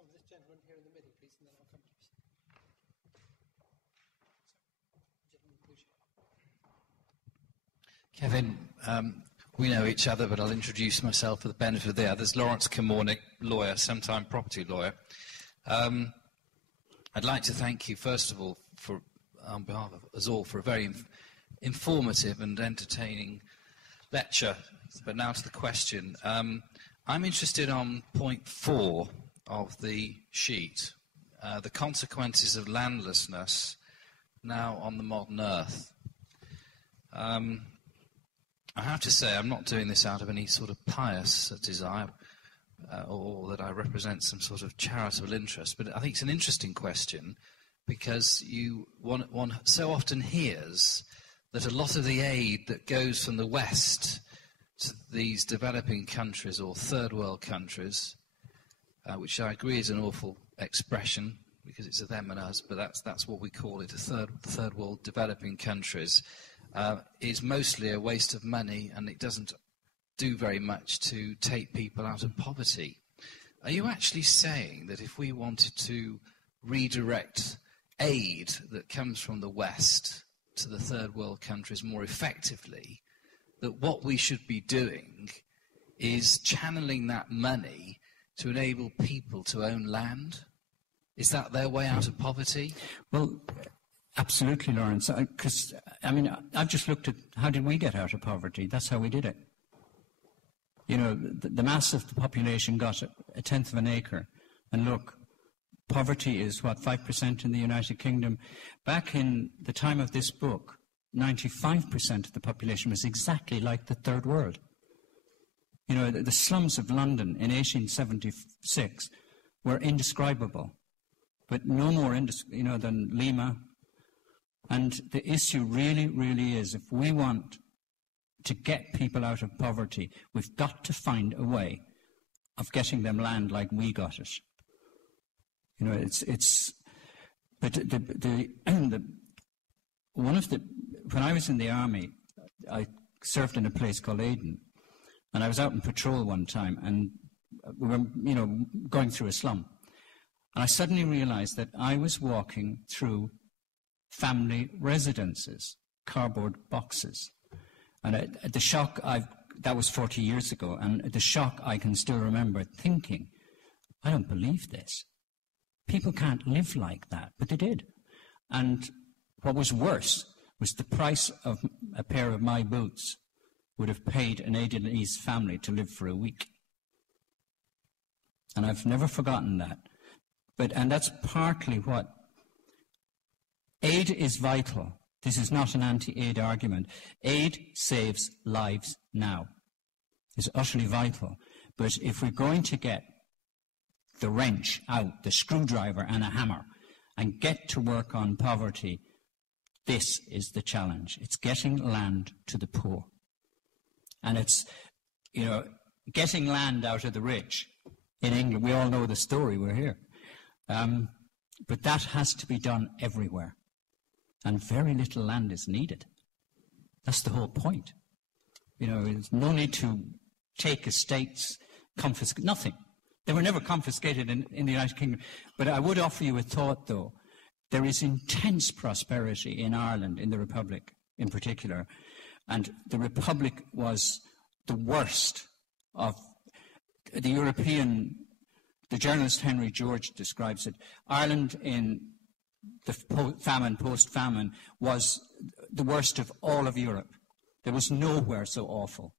come to this gentleman here in the middle, please, and then I'll come to you. Kevin, we know each other, but I'll introduce myself for the benefit of the others. Lawrence Kilmornick, lawyer, sometime property lawyer. I'd like to thank you, first of all, on behalf of us all, for a very informative and entertaining lecture. But now to the question. I'm interested on point 4 of the sheet, the consequences of landlessness now on the modern earth. I have to say I'm not doing this out of any sort of pious desire or that I represent some sort of charitable interest, but I think it's an interesting question because one so often hears that a lot of the aid that goes from the West to these developing countries or third world countries, which I agree is an awful expression because it's a them and us, but that's what we call it, a third world developing countries, is mostly a waste of money, and it doesn't do very much to take people out of poverty. Are you actually saying that if we wanted to redirect aid that comes from the West to the third world countries more effectively, that what we should be doing is channeling that money to enable people to own land? Is that their way out of poverty? Well, absolutely, Lawrence. Because, I've just looked at how did we get out of poverty. That's how we did it. You know, the mass of the population got a tenth of an acre. And look, poverty is, 5% in the United Kingdom. Back in the time of this book, 95% of the population was exactly like the Third World. You know, the slums of London in 1876 were indescribable, but no more than Lima. And the issue really, really is, if we want to get people out of poverty, we've got to find a way of getting them land like we got it. You know, when I was in the army, I served in a place called Aden, and I was out on patrol one time, and we were, going through a slum, and I suddenly realized that I was walking through family residences, cardboard boxes, and the shock that was 40 years ago, and the shock I can still remember thinking, I don't believe this. People can't live like that, but they did. And what was worse was the price of a pair of my boots would have paid an Aidanese family to live for a week. And I've never forgotten that. And that's partly what aid is vital. This is not an anti-aid argument. Aid saves lives now. It's utterly vital. But if we're going to get the wrench out, the screwdriver and a hammer, and get to work on poverty, this is the challenge. It's getting land to the poor. And it's, getting land out of the rich. In England, we all know the story, we're here. But that has to be done everywhere. And very little land is needed. That's the whole point. There's no need to take estates, confiscate, nothing. They were never confiscated in the United Kingdom. But I would offer you a thought, though. There is intense prosperity in Ireland, in the Republic in particular. And the Republic was the worst of the European. The journalist Henry George describes it. Ireland in the post-famine, was the worst of all of Europe. There was nowhere so awful.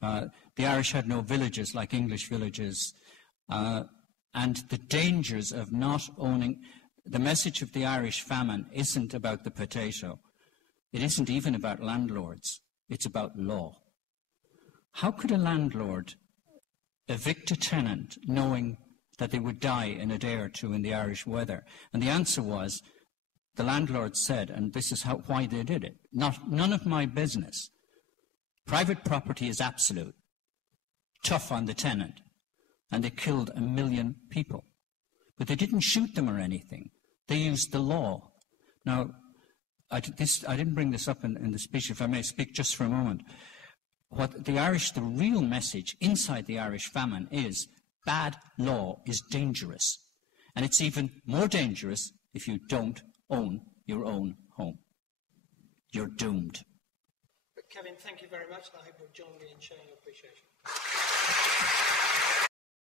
The Irish had no villages like English villages. And the dangers of not owning. The message of the Irish famine isn't about the potato. It isn't even about landlords. It's about law. How could a landlord evict a tenant knowing that they would die in a day or two in the Irish weather? And the answer was, the landlord said, and this is why they did it, none of my business. Private property is absolute. Tough on the tenant. And they killed 1 million people. But they didn't shoot them or anything. They used the law. Now, I didn't bring this up in the speech, if I may speak just for a moment. The real message inside the Irish famine is, Bad law is dangerous. And it's even more dangerous if you don't own your own home. You're doomed. But Kevin, thank you very much, and I hope you'll join me in showing your appreciation.